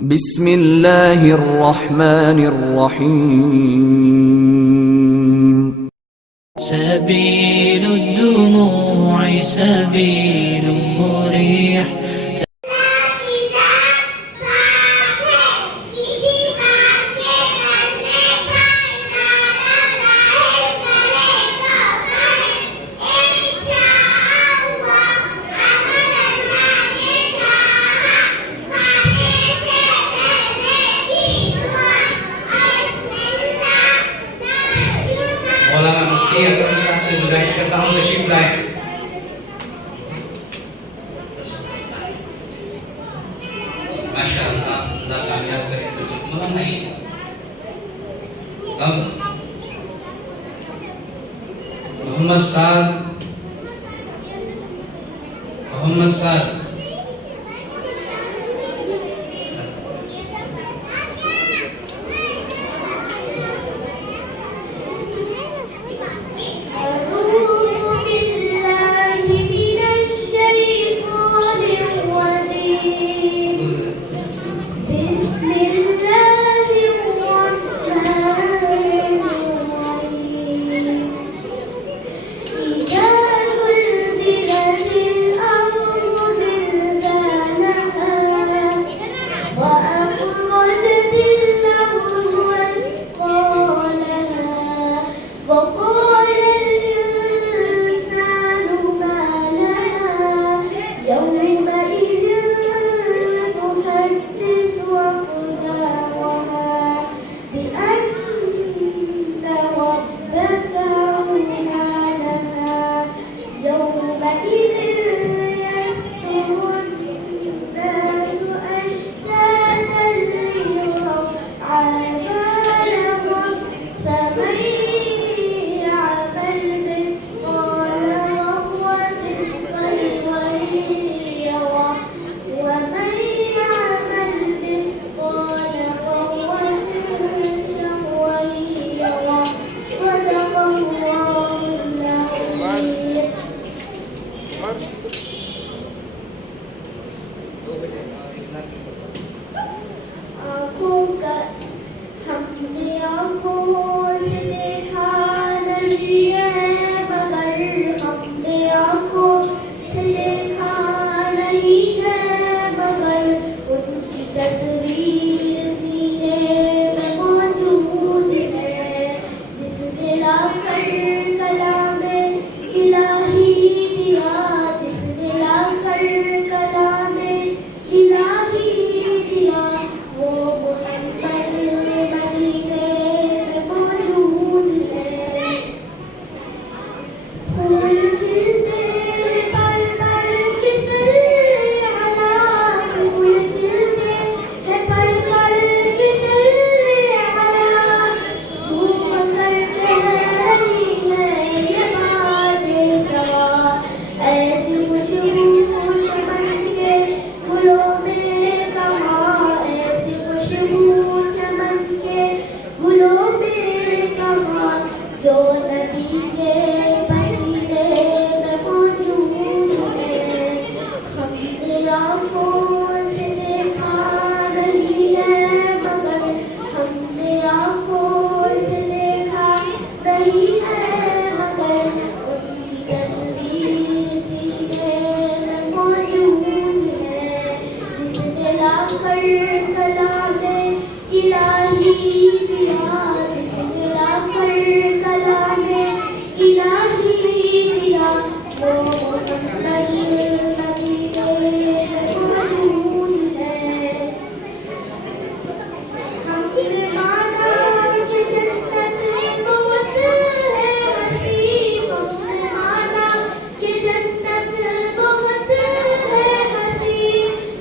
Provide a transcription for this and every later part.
बिस्मिल्लाहिर रहमानिर रहीम। सबीलुद दुमू'i सबीलुम मुरीह। मौलाना मुफ्ती अकरम साहब से गुजारिश करता हूँ तशरीफ लाएं। माशाअल्लाह, अल्लाह कामयाब करे। मौलाना नहीं हम मोहम्मद साद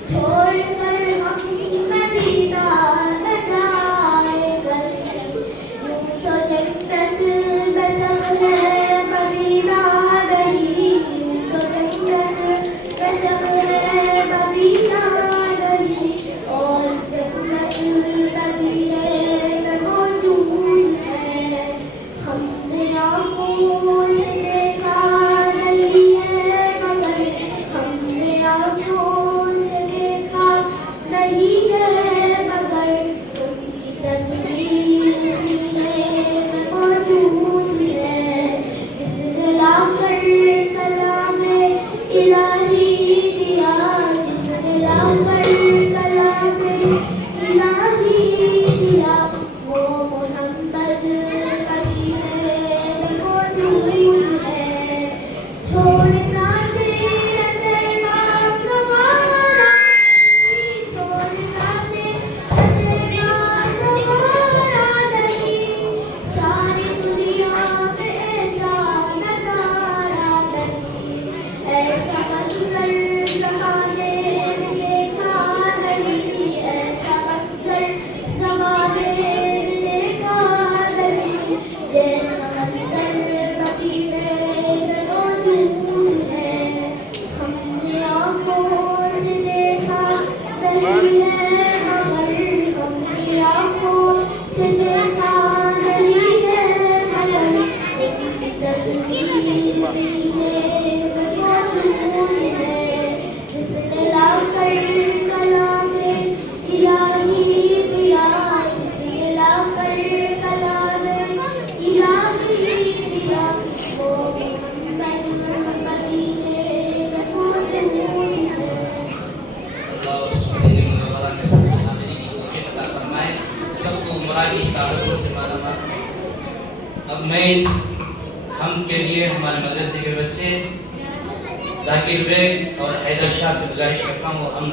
छोड़कर हम मदीना न जाए। मैं हम के लिए हमारे मदरसे के बच्चे जाकिर बेग और हैदर शाह से गुजारिश करता हूँ हम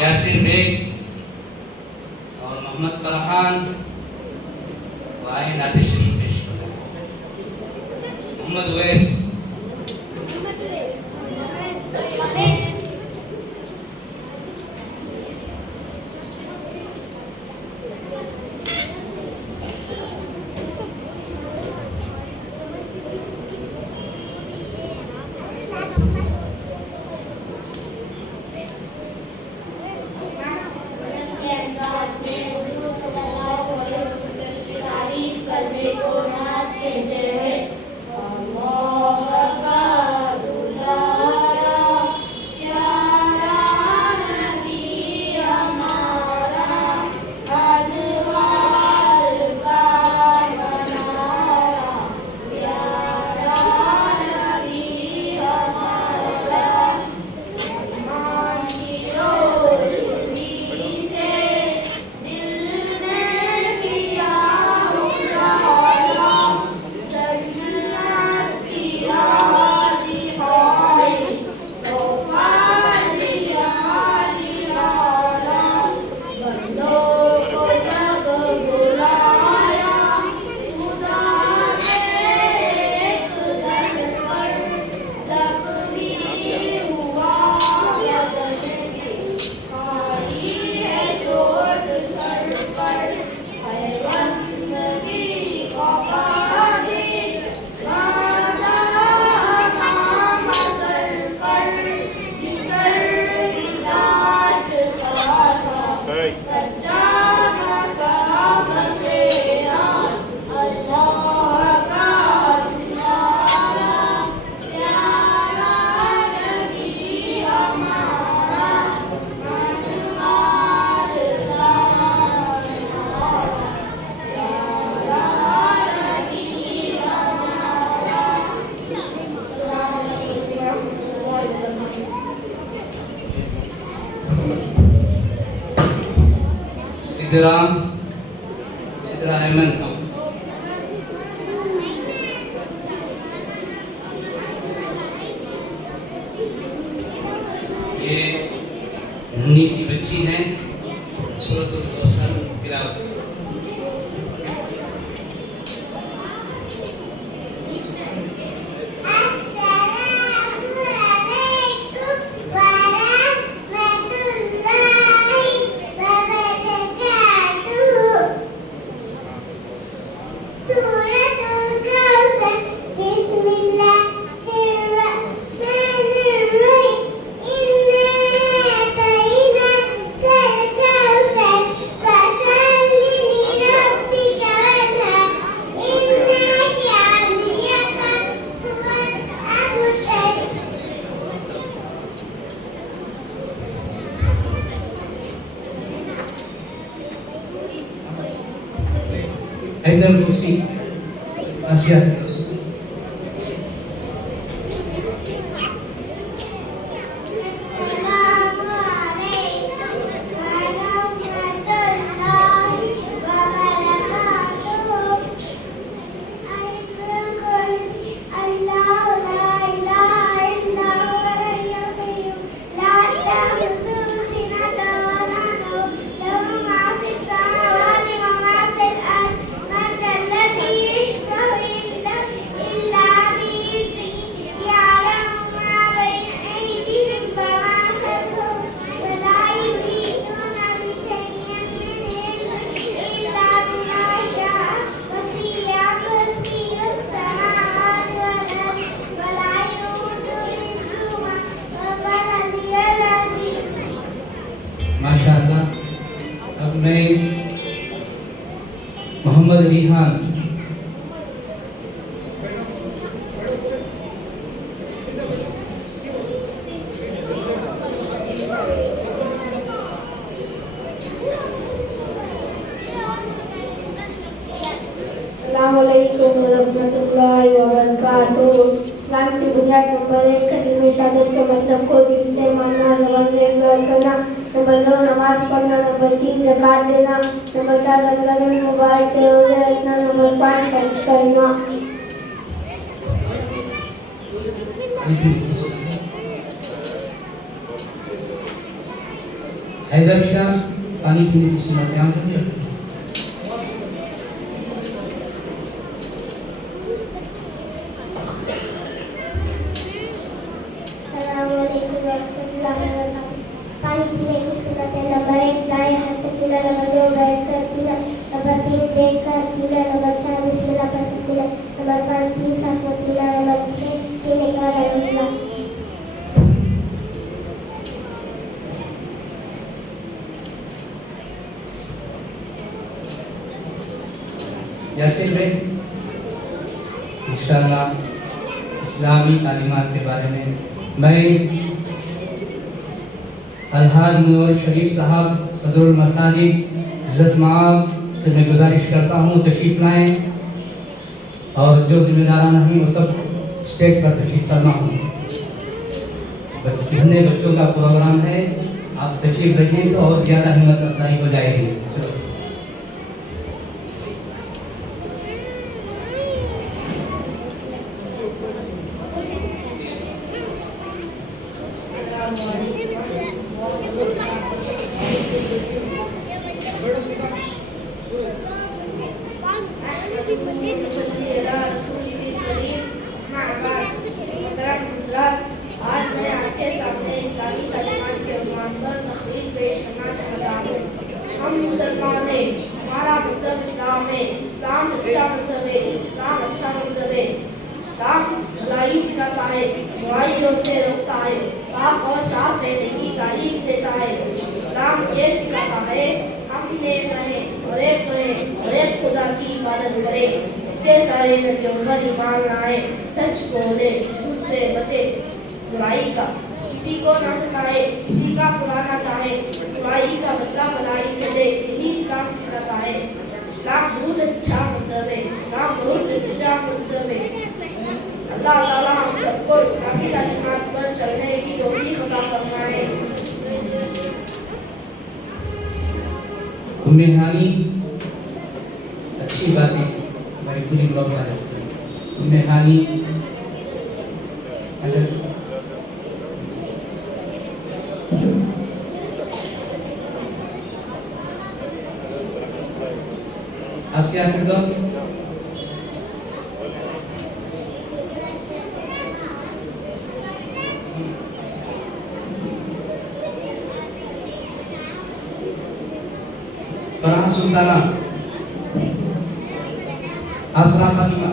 यासिर बेग और मोहम्मद फरहान वो आए नाते शरीफ पेश मोहम्मद उवैस सितरा अहमद को। ये नन्ही सी बच्ची हैं, सूरतुल कौसर तिलावत। हैदर कुर्सी आसिया माशाअल्लाह। अब मैं मोहम्मद रिहान अस्सलामुअलैकुम वरहमतुल्लाहि वबरकातुहू। इस्लाम की बुनियाद नंबर 1 कलीमे शहादत के मतलब को दिल से मानना, ज़बान से इकरार करना। नंबर 2 नमाज पढ़ना। नंबर 3 ज़कात देना। नंबर 4 रमज़ान मुबारक के रोज़े रखना। नंबर 5 हज करना। हैदर शाह पानी पीने की सुना क्या मुझे। पानी पीने की सूरत है। नंबर 1 दाएं हाथ से पीना। नंबर 2 बैठ कर पीना। नंबर 3 देख कर पीना। नंबर 4 बिस्मिल्लाह पढ़ कर पीना। नंबर 5 3 साथ में पीना। नंबर 6 पीने का रखना। यासिर भाई इंशाअल्लाह इस्लामी तालीमात के बारे में मैं अलहाज नूर शरीफ साहब सदरुल मसाजिद इज़्ज़त माब से मैं गुजारिश करता हूँ तशरीफ़ लाएँ और जो जिम्मेदारान हैं वो सब स्टेज पर तशरीफ़ करना हूँ। घने बच्चों का प्रोग्राम है, आप तशरीफ़ रखें तो और ज़्यादा हिम्मत अफजाई हो जाएगी। चलो आज मैं आपके सामने इस्लामी तालीमात के उन्वान पर तकरीर पेश करना चाहता हूँ। हम मुसलमान हैं, हमारा मज़हब इस्लाम है। इस्लाम अच्छा मज़हब है। इस्लाम अच्छा मज़हब है। इस्लाम बुराई सिखाता है, बुराइयों से रोकता है, पाक और साफ रहने की तालीम देता है। इस्लाम ये सिखाता है हम नेक रहें और एक खुदा की इबादत करें। इससे सारे नबियों पर ईमान लाएं, सच बोले, झूठ से बचे, बुराई का किसी को न सिखाए, किसी का पुराना चाहे, बुराई का बदला भलाई से ले, यही इस्लाम सिखाता है। इस्लाम बहुत अच्छा मज़हब है। इस्लाम बहुत अच्छा मज़हब है। अल्लाह ताला हम सबको इस्लामी तालीमात पर चलने की तौफीक अता फरमाए। उम्मेहानी अच्छी बातें हमारी पूरी मुरब्बा है। उम्मेहानी आसिया फिरदौस फरहान सुल्ताना आसरा फातिमा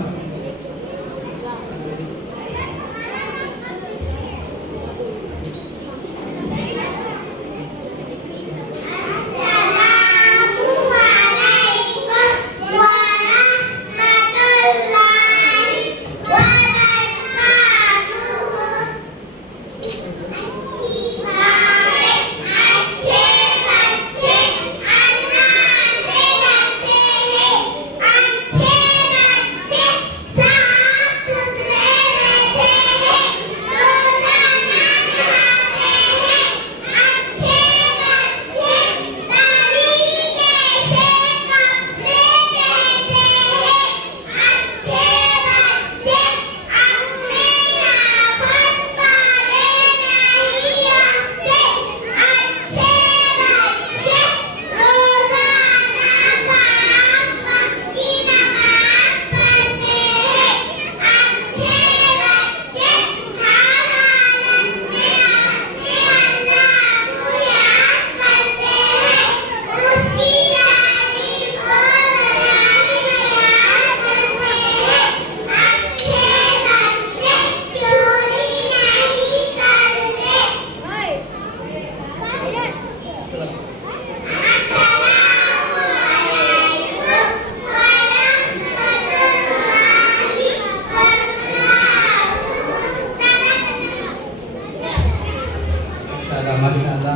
माशाअल्लाह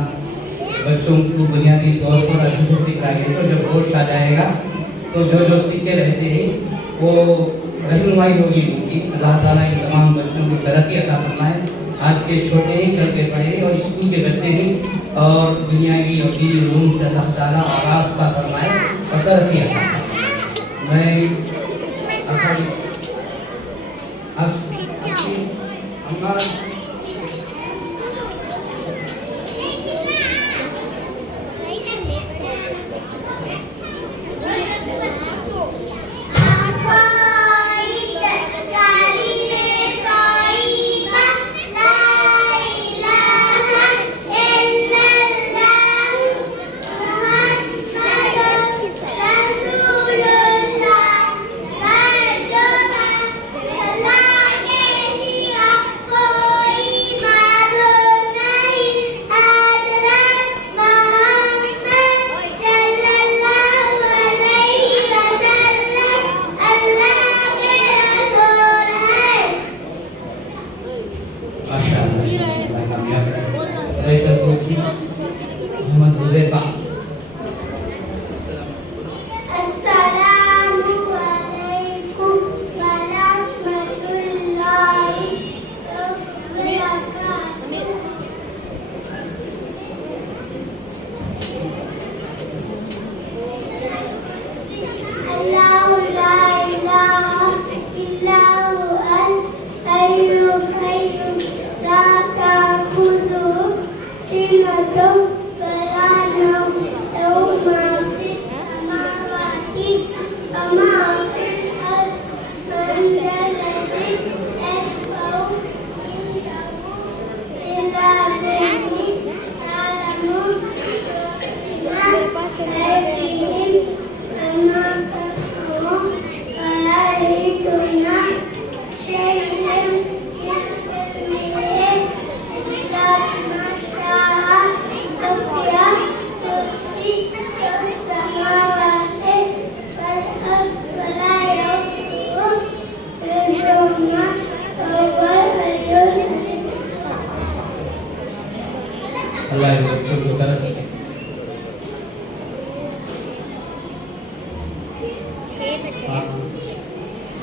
बच्चों को बुनियादी तौर पर अच्छे से सिखाएंगे तो जब होश आ जाएगा तो जो जो सीखे रहते हैं वो रहनुमाई होगी उनकी। अल्लाह ताला इन तमाम बच्चों को तरक्की अता फरमाए। आज के छोटे ही करके पढ़े और स्कूल के बच्चे ही और दुनियावी और दीनी उलूम से अल्लाह ताला आगाज़ अता फरमाए और तरक्की अता फरमाए। मैं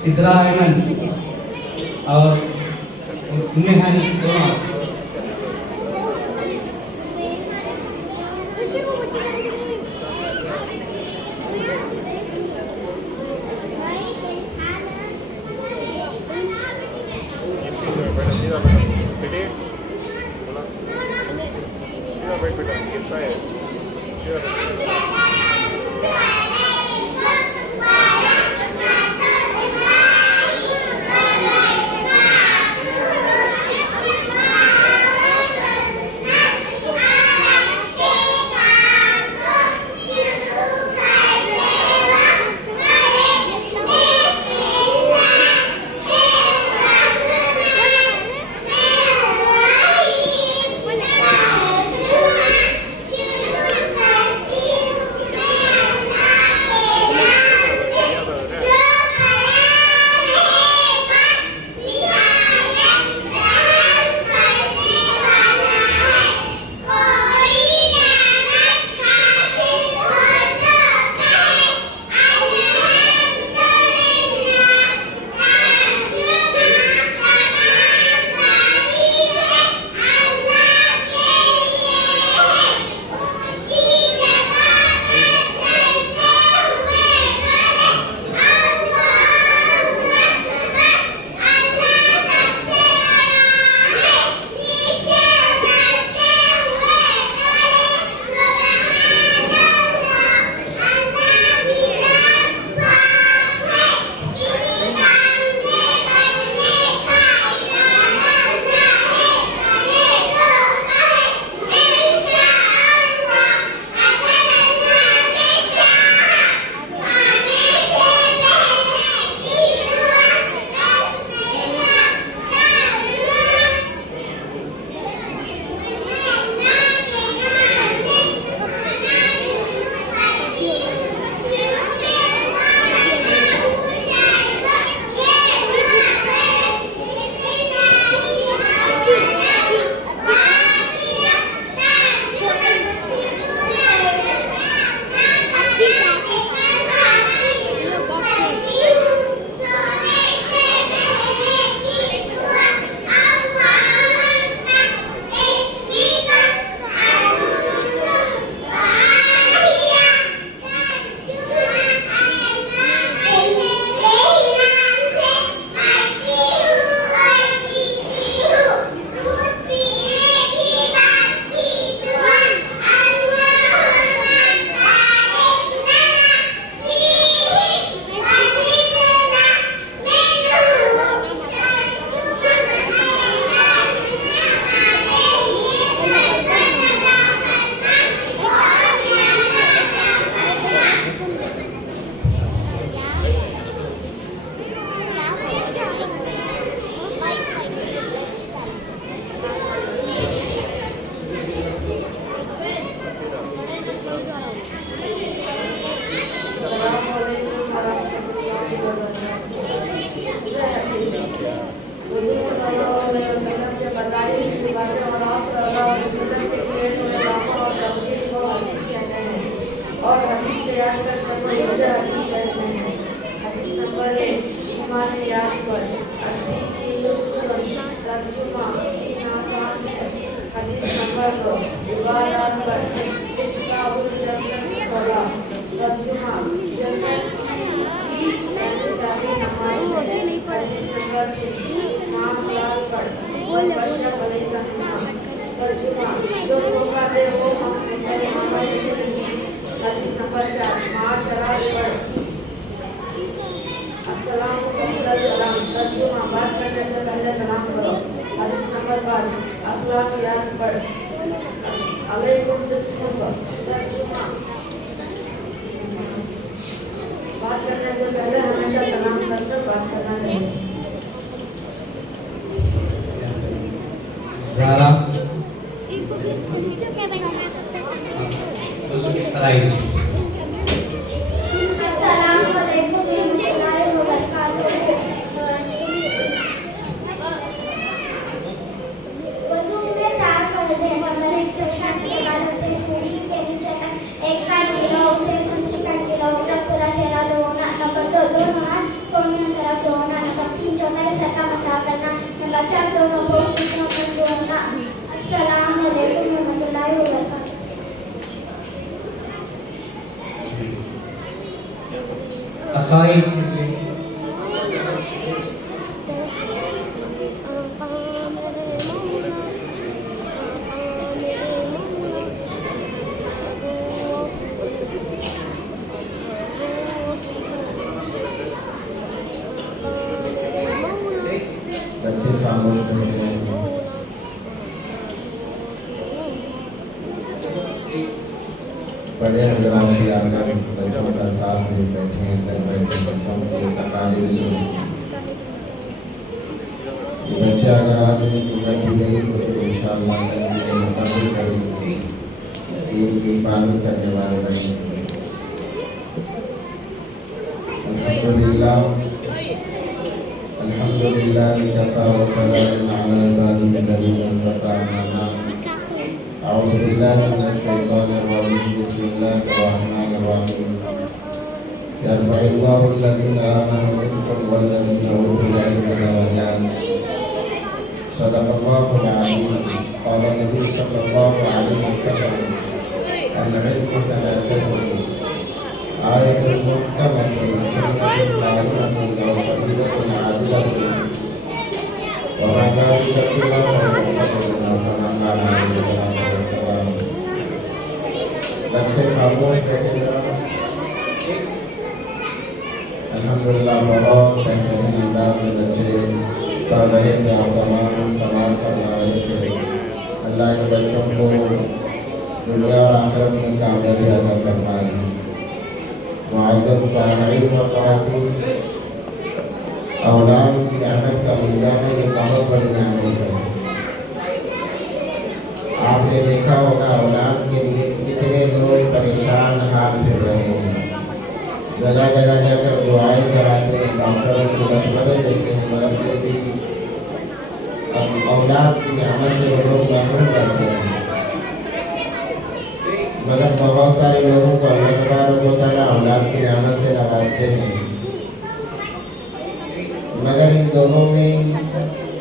सिद्रा अहमद और उम्मेहानी दोनों wait, better. Keep silence. और हदीस के याद करने को रोजा हदीस कहते हैं। हदीस नंबर 1 ईमान याद पर तर्जुमा तीन आसान है। हदीस नंबर 2 इबादत पर किताबुल जन्नत सला तर्जुमा जन्नत की चाबी नमाज है। हदीस नंबर 3 मामलात पर बशर अलैहिस्सलाम तर्जुमा जो धोखा दे वो हम में हमारे से नहीं। हदीस नंबर 4 माशरात पर अस्सलाम सलाम तर्जुमा बात करने से पहले सलाम करो। हदीस नंबर 5 अखलाकियात पर अलैकुम बिस्मिल्लाह तर्जुमा बात करने से पहले हमेशा सलाम करके बात करना चाहिए। ज़ारा असाई बड़े हजरात भी आकर बच्चों का साथ दे बैठे हैं, अंदर बैठे बच्चों की तकारीर सुने। ये बच्चे अगर आज उन्हें उम्र दी गई तो इंशाअल्लाह मुकम्मल करेंगे, दीन की हिफाजत करने वाले बनेंगे। अल्हम्दुलिल्लाह अल्हम्दुलिल्लाह कफ़ा व सलामुन अला इबादिहिल्लज़ीना इस्तफ़ा अम्मा बाद। अऊज़ु बिल्लाहि मिनश शैतानिर रजीम। बिस्मिल्लाहिर रहमानिर रहीम। यरफ़इल्लाहु अल्लज़ीना आमनु मिनकुम वल्लज़ीना ऊतुल इल्मा दरजात। सदक़ल्लाहुल अज़ीम। क़ाला नबी सल्लल्लाहु अलैहि वसल्लम अल-इल्मु सलासतुन आयतुल मुहकमतुन सुन्नतुन काइमतुन व फ़रीज़तुन आदिलतुन व मा ज़ालिका सुन्नतुन बच्चे खामोश बैठे अल्हम्दुलिल्लाह बहुत बेहतरीन अंदाज में बच्चे पढ़ रहे थे। आप तमाम सवाल करवा रहे थे। अल्लाह इन बच्चों को दुनिया और आखिरत में कामयाबी अता फरमाए। मुअज़्ज़ज़ सामईन व ख़वातीन, औलाद की नेमत का मिजान ये बहुत बड़ी नेमत है। आपने देखा होगा औलाद के लिए कितने लोग परेशान हाल फिर रहे हैं, जगह जगह जाकर दुआएं कराते हैं, डॉक्टरों से मशवरे देते हैं, मगर फिर भी औलाद की नेमत से लोग महरूम करते हैं। मगर बहुत सारे लोगों को अल्लाह तबारक व तआला औलाद की नेमत से नवाजते हैं, मगर इन दोनों में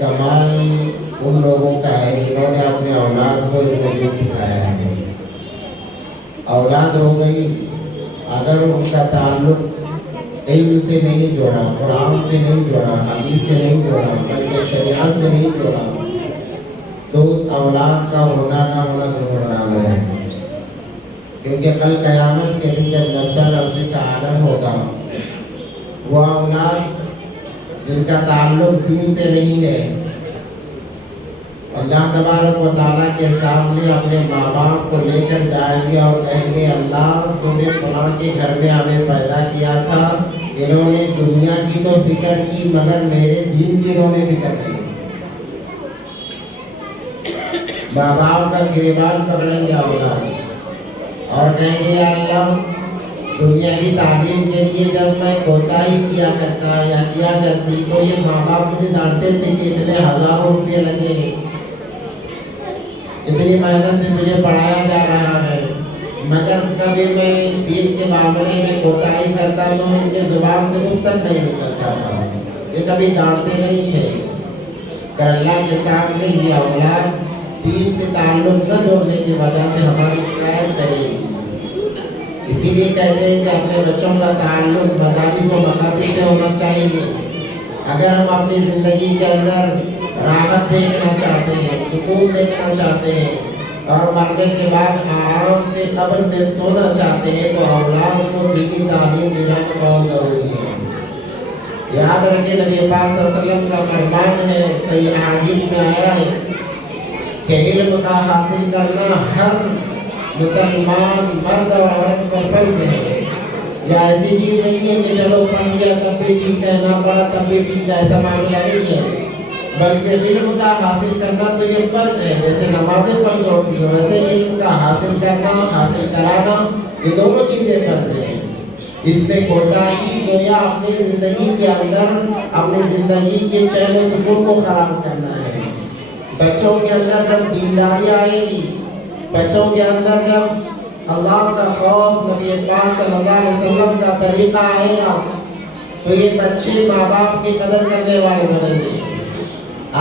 कमाल उन लोगों का है जिन्होंने अपने औलाद को इल्म सिखाया है। औलाद हो गई, अगर उनका ताल्लुक इल्म से नहीं जोड़ा, कुरान से नहीं जोड़ा, हदीस से नहीं जोड़ा, बल्कि शरीयत से नहीं जोड़ा, तो उस औलाद का होना ना होना बराबर है। क्योंकि कल क़यामत के दिन जब नफ्सा नफ्सी का आलम होगा, वह औलाद जिनका ताल्लुक दीन से नहीं है, अल्लाह तबारक व तआला के सामने अपने माँ बाप को लेकर जाएंगे और कहेंगे, अल्लाह तूने फलां के घर में हमें पैदा किया था, इन्होंने दुनिया की तो फिक्र की मगर मेरे दीन की इन्होंने फिक्र की। माँ बाप का गिरबान पकड़ेंगे औलाद और कहेंगे, अल्लाह दुनिया की तालीम के लिए जब मैं कोताही किया करता या किया करती तो ये माँ बाप मुझे डांटते थे कि इतने हज़ारों रुपये लगे, इतनी मेहनत से मुझे पढ़ाया जा रहा है, मगर कभी मैं दीन के मामले में कोताही करता तो उनके जुबान से मुझ तक नहीं निकलता था, ये कभी डांटते नहीं थे। कर अल्लाह के सामने ये औलाद दीन से ताल्लुक न जोड़ने की वजह से हमारी शिकायत करेगी। इसीलिए कहते हैं कि अपने बच्चों का ताल्लुक मदारिस व मकातब से होना चाहिए। अगर हम अपनी ज़िंदगी के अंदर राहत देखना चाहते हैं, सुकून देखना चाहते हैं और मरने के बाद आराम से कब्र में सोना चाहते हैं, तो औलाद को दीनी तालीम देना बहुत ज़रूरी है। याद रखिए, नबी पाक सल्लल्लाहु अलैहि वसल्लम का फरमान है, सही हदीस में आया है कि इल्म का हासिल करना हर मुसलमान मर्द और औरत पर फर्ज है। या ऐसी चीज़ नहीं है कि चलो पढ़ लिया तब भी ठीक है, ना पढ़ा तब भी ठीक है, ऐसा मामला नहीं है, बल्कि इल्म का हासिल करना तो ये फर्ज है। जैसे नमाज़ें फर्ज होती है, वैसे इल्म का हासिल करना, हासिल कराना, ये दोनों चीज़ें फर्ज हैं। इसमें कोताही गोया अपनी ज़िंदगी के अंदर अपनी ज़िंदगी के चैन व सुकून को ख़राब करना है। बच्चों के अंदर जब दीनदारी आएगी, बच्चों के अंदर जब अल्लाह का खौफ, नबी पाक सल्लल्लाहु अलैहि वसल्लम का तरीका आएगा, तो ये बच्चे माँ बाप की कदर करने वाले बनेंगे।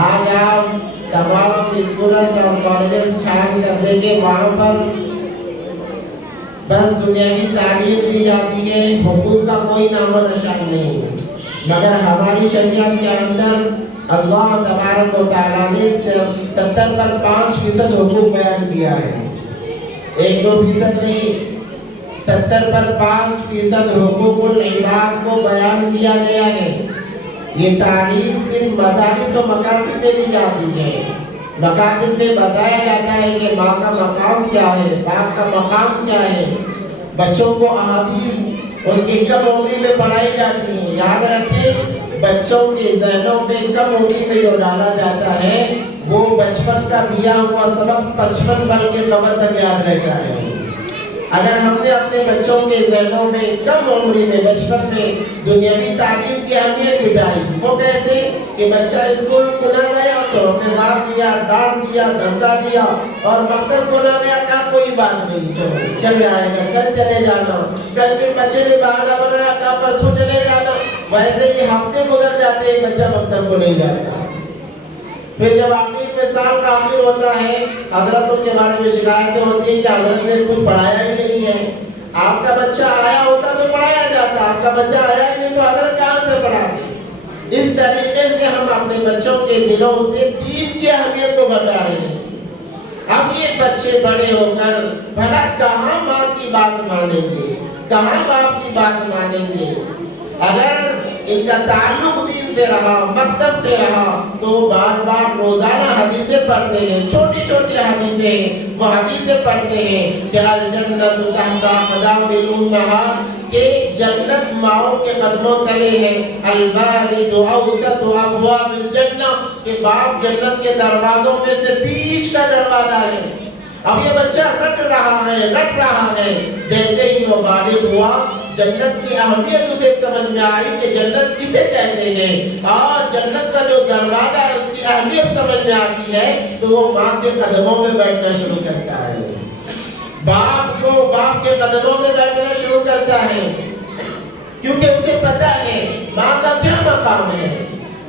आज आप तमाम स्कूल और कॉलेज छान कर देंगे, वहाँ पर बस दुनियावी तालीम दी जाती है, हुकूक का कोई नामो निशान नहीं। मगर हमारी शरीयत के अंदर अल्लाह तबारक व तआला ने 70 पर 5% हुकूक बयान किया है। 1-2% नहीं, 70 पर 5% हुकूकुल इबाद को बयान किया गया है। ये तालीम सिर्फ मदारिस और मकातिब में दी जाती है। मकातिब में बताया जाता है कि माँ का मकाम क्या है, बाप का मकाम क्या है, बच्चों को अहादीस उनकी कम उम्र में पढ़ाई जाती है। याद रखें, बच्चों के ज़हनों में कम उम्र में जो डाला जाता है वो बचपन का दिया हुआ सबक 55 वर्ष के कमर तक याद रहता है। अगर हमने अपने बच्चों के ज़हनों में कम उम्र में बचपन में दुनियावी तालीम की अहमियत बिठाई, वो कैसे कि बच्चा स्कूल को ना गया तो हमें मार दिया, डांट दिया, धमका दिया, और मकतब को ना गया कहा कोई बात नहीं, चलो चल जाएगा, कल चले जाना, कल फिर बच्चे ने बहाना बनाया कहा परसों चले जाना। वैसे ही हफ्ते गुजर जाते हैं, बच्चा मकतब को नहीं जाता। फिर जब आखिर में साल का आखिर होता है, हजरतों के बारे में शिकायतें होती हैं कि हजरत ने कुछ पढ़ाया ही नहीं है। आपका बच्चा आया होता तो पढ़ाया जाता, आपका बच्चा आया ही नहीं तो हजरत कहाँ से पढ़ाते। इस तरीके से हम अपने बच्चों के दिलों से दीन की अहमियत को घटा रहे हैं। अब ये बच्चे बड़े होकर भला कहाँ माँ की बात मानेंगे, कहाँ बाप की बात मानेंगे। अगर इनका ताल्लुक दीन से रहा, मकतब से रहा, तो बार बार रोजाना हदीसें पढ़ते हैं, छोटी छोटी हदीसें, वो हदीसें पढ़ते हैं कि अल जन्नतु तहता क़दामिल उम्महात, के जन्नत माओ के कदमों तले है। अल वालिदु औसतु अब्वाबिल जन्नह, के बाप जन्नत के दरवाजों में से बीच का दरवाजा है। अब ये बच्चा रट रहा है। जैसे ही वो बालिग हुआ, जन्नत की अहमियत उसे समझ में आई कि जन्नत किसे कहते हैं और जन्नत का जो दरवाजा है उसकी अहमियत समझ में आती है, तो वो माँ के कदमों में बैठना शुरू करता है, बाप के कदमों में बैठना शुरू करता है, क्योंकि उसे पता है माँ का क्या मकाम है,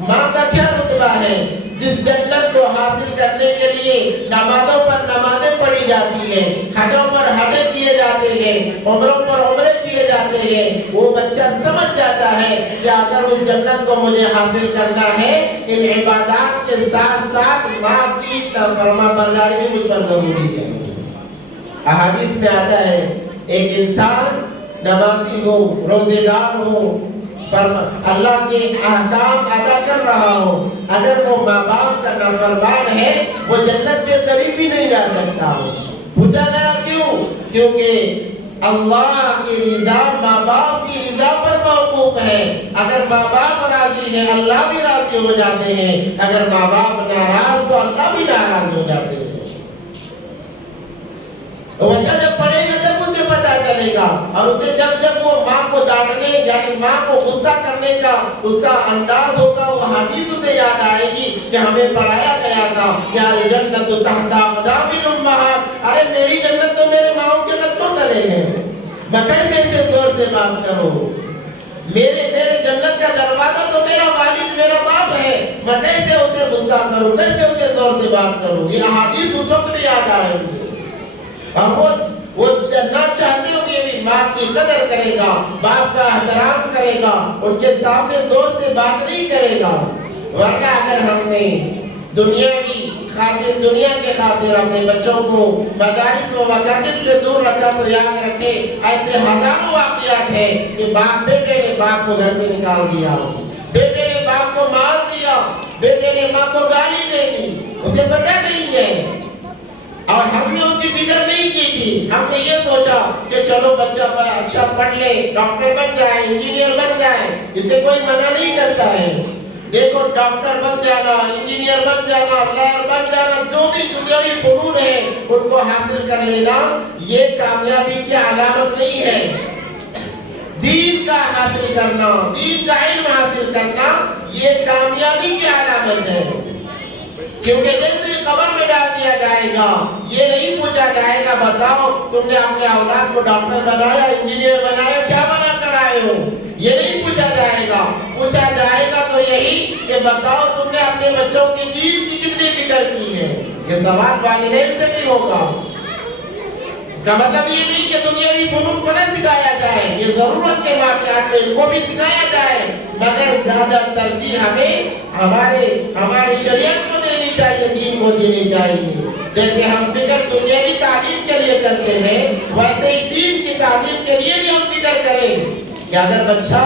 माँ का क्या रुतबा है। जिस जन्नत को हासिल करने के लिए नमाजों पर नमाजें पढ़ी जाती है, हजों पर हज किए जाते हैं, उम्रों पर उम्रे किए जाते हैं, वो बच्चा समझ जाता है कि अगर उस जन्नत को मुझे हासिल करना है, इन इबादत के साथ साथ माँ की फरमाबरदारी भी मुझ पर जरूरी है। अहादीस में आता है एक इंसान नमाजी हो, रोजेदार हो, अल्लाह के अहकाम अदा कर रहा हो, अगर वो माँ बाप का नाफरमान है, वो जन्नत के करीब भी नहीं जा सकता हो। पूछा गया क्यों? क्योंकि अल्लाह की रिज़ा माँ बाप की रिज़ा पर मौकूफ है। अगर माँ बाप राजी है, अल्लाह भी राजी हो जाते हैं, अगर माँ बाप नाराज तो अल्लाह भी नाराज हो जाते हैं। तो बच्चा जब पढ़ेगा तब उसे पता चलेगा, और उसे जब जब वो माँ को डांटने यानी माँ को गुस्सा करने का उसका अंदाज होगा, वो हदीस उसे याद आएगी कि हमें पढ़ाया गया था कि अल जन्नतु तहता क़दामिल उम्महात, अरे मेरी जन्नत तो मेरे माँ के कदमों तले है। मैं कैसे इसे जोर से बात करूं? मेरे जन्नत का दरवाजा तो मेरा वालिद मेरा बाप है, मैं कैसे उसे गुस्सा करूं, कैसे उसे जोर से बात करूं? ये हदीस उस वक्त भी याद आएगी। और वो ना चाहते हुए भी माँ की कदर करेगा, बाप का एहतराम करेगा, उनके सामने जोर से बात नहीं करेगा। वरना अगर हमने दुनिया के खातिर अपने बच्चों को मदारिस व मकातिब से दूर रखा, तो याद रखें ऐसे हजारों वाक़ियात हैं कि बेटे ने बाप को घर से निकाल दिया, बेटे ने बाप को मार दिया, बेटे ने माँ को गाली दे दी, उसे पता नहीं है और हमने उसकी फिक्र नहीं की थी। हमने ये सोचा कि चलो बच्चा अच्छा पढ़ ले, डॉक्टर बन जाए, इंजीनियर बन जाए, इसे कोई मना नहीं करता है। देखो डॉक्टर बन जाना, इंजीनियर बन जाना, लॉयर बन जाना, जो भी दुनियावी फनून है उनको हासिल कर लेना, ये कामयाबी की अलामत नहीं है। दीन का हासिल करना, दीन का इल्म हासिल करना, ये कामयाबी की अलामत है। क्योंकि जैसे कब्र में डाल दिया जाएगा, ये नहीं पूछा जाएगा बताओ तुमने अपने औलाद को डॉक्टर बनाया, इंजीनियर बनाया, क्या बना कर आए हो, ये नहीं पूछा जाएगा। पूछा जाएगा तो यही कि बताओ तुमने अपने बच्चों की दीन की कितनी फिक्र की है। ये सवाल वालिदैन से भी होगा। इसका मतलब ये नहीं कि दुनियावी फनून को न सिखाया जाए, ये जरूरत के वाक़यात में इनको भी सिखाया जाए, मगर ज्यादा तरजीह हमें हमारी शरीयत को देनी चाहिए, दीन को देनी चाहिए। जैसे हम फिक्र दुनियावी तालीम के लिए करते हैं, वैसे ही दीन की तालीम के लिए भी हम फिक्र करें कि अगर बच्चा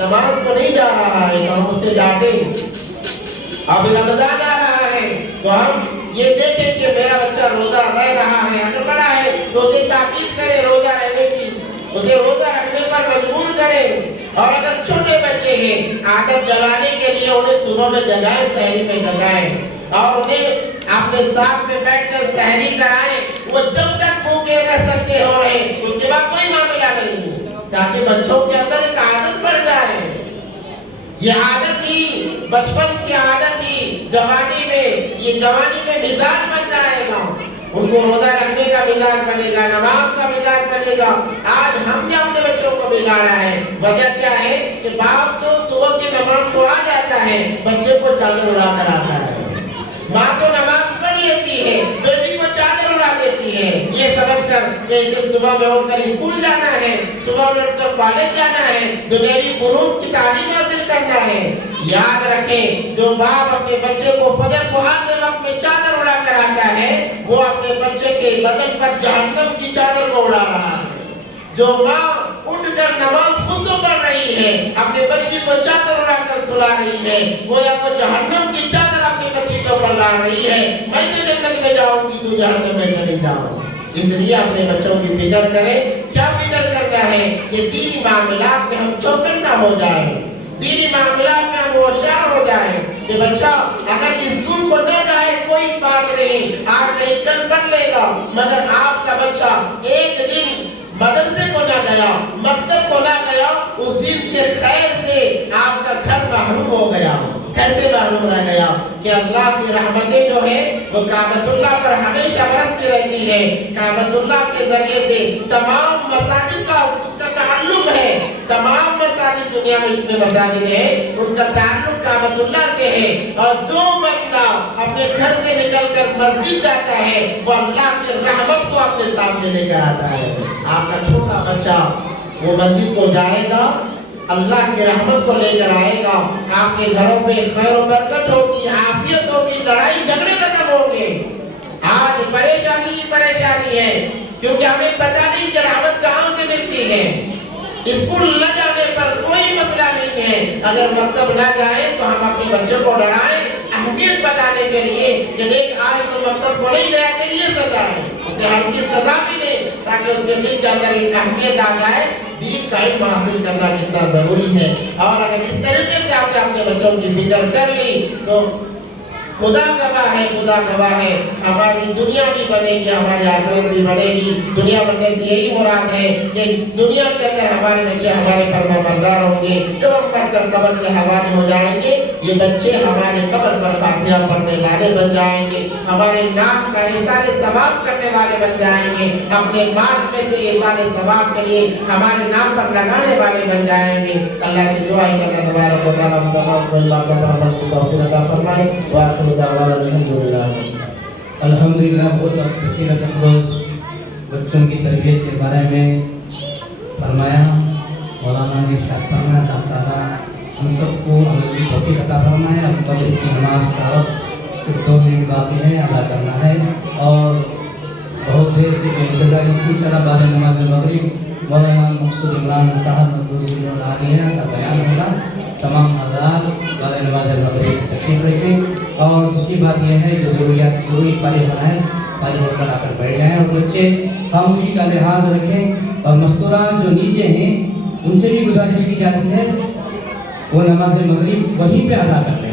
नमाज को नहीं जा रहा है तो हम उसे डांटें। अब रमजान आ रहा है तो हम ये देखें कि मेरा बच्चा रोजा रह रहा है, अगर बड़ा है तो उसे ताकीद करें रोजा रहने की। उसे रोजा रखने पर मजबूर करें। और अगर छोटे बच्चे हैं, आदत जलाने के लिए उन्हें सुबह में जगाएं, सहरी में जगाएं और उन्हें अपने साथ में बैठकर सहरी कराएं। वो जब तक भूखे रह सकते हो रहे, उसके बाद कोई मामला नहीं, ताकि बच्चों के अंदर एक आदत बढ़ जाए। ये आदत ही बचपन की आदत ही जवानी में मिजाज बन जाएगा। उनको रोजा रखने का मिजाज बनेगा, नमाज का मिजाज बनेगा। आज हमने अपने बच्चों को बिगाड़ा है। वजह क्या है कि बाप तो सुबह की नमाज को आ जाता है, बच्चे को चादर उड़ा कर आता है। माँ तो नमाज पढ़ लेती है, बेटी को चादर उड़ा देती है, ये समझकर कि इसे सुबह में उठकर स्कूल जाना है, सुबह में उठकर कॉलेज जाना है, दुनियावी फुनून की तालीम हासिल करना है। याद रखें, जो बाप अपने बच्चे को फजर को आते वक्त में चादर उड़ा कर आता है, वो अपने बच्चे के बदन पर जहन्नम की चादर को उड़ा रहा है। जो माँ उठकर नमाज खुद तो पढ़ रही है, अपने बच्ची को चादर उड़ाकर सुला रही है, वो या वो जहन्नम की चादर अपनी बच्ची को पढ़ा रही है। मैं तो जन्नत में जाऊंगी, तू जहन्नम में चली जाओ। इसलिए अपने बच्चों की फिक्र करें। क्या फिक्र करना है कि दीनी मामलात में हम चौकन्ना हो जाए, दीनी मामलात में हम होशियार हो जाए कि बच्चा अगर स्कूल को न जाए कोई बात नहीं, आज नहीं कल पढ़ लेगा, मगर आपका बच्चा एक दिन मदरसे को ना गया, मकतब को ना गया, उस दिन के खैर से आपका घर महरूम हो गया। कैसे महरूम रह गया कि अल्लाह की रहमतें जो है वो काबतुल्लाह पर हमेशा बरसती रहती है। काबतुल्लाह के जरिए से तमाम मसाजिद का उसका ताल्लुक है। तमाम मसाजिद दुनिया में जितने मसाजिद है उनका ताल्लुक काबतुल्लाह से है। और जो बंदा अपने घर से निकलकर मस्जिद जाता है वो अल्लाह की रहमत को अपने सामने लेकर आता है। आपका छोटा बच्चा वो मस्जिद को जाएगा, अल्लाह की रहमत को लेकर आएगा। आपके घरों में खैर और बरकत होगी, आफियत होगी, लड़ाई झगड़े खत्म होंगे। आज परेशानी ही परेशानी है, क्योंकि हमें पता नहीं कि रहमत कहाँ से मिलती है। स्कूल न जाने पर कोई मसला नहीं है, अगर मकतब न जाए तो हम अपने बच्चों को डराएं, अहमियत बताने के लिए कि देख आज तो मकतब को नहीं गया कि ये सजा है, उसे हल्की सजा भी दे ताकि उसके दिल के अंदर एक अहमियत आ जाए। दीन का इल्म हासिल करना कितना जरूरी है। और अगर इस तरीके से आपने अपने बच्चों की फिक्र कर ली तो खुदा गवाह है हमारी दुनिया भी बनेगी, हमारी आखिरत भी बनेगी। दुनिया बनने से यही मुराद है कि दुनिया के अंदर हमारे बच्चे हमारे फरमाबरदार होंगे। जब हम मरकर कब्र के हवाले हो जाएंगे, ये बच्चे हमारे कब्र पर फातिहा पढ़ने वाले बन जाएंगे, हमारे नाम का इसाले सवाब करने वाले बन जाएंगे, अपने माल में से इसाले सवाब के लिए हमारे नाम पर लगाने वाले बन जाएंगे। अल्लाह से दुआ है कि तबारक व तआला हम तमाम को अल्लाह का रहमत की तौफीक अता फरमाए। अल्हम्दुलिल्लाह बहुत बसीरत अंदाज़ बच्चों की तरबियत के बारे में फरमाया। मौलाना ने इरशाद फरमाया ताला हम सबको अमल की तौफीक अता फरमाए। अब मगरिब की नमाज का वक्त सिर्फ 2 मिनट बाकी है, अदा करना है और बहुत देर से इंतजार इंशाअल्लाह बाद नमाज मगरिब मौलाना मकसूद इमरान साहब का बयान होगा। तमाम हज़रात बाद नमाज मगरिब तशरीफ़ रखें। और दूसरी बात यह है जो ज़रूरी पारी बनाए, पारी होकर आकर बैठ जाएँ और बच्चे खामोशी का लिहाज रखें। और मस्तूरा जो नीचे हैं उनसे भी गुजारिश की जाती है वो नमाज मगरिब वहीं पे अदा कर लें।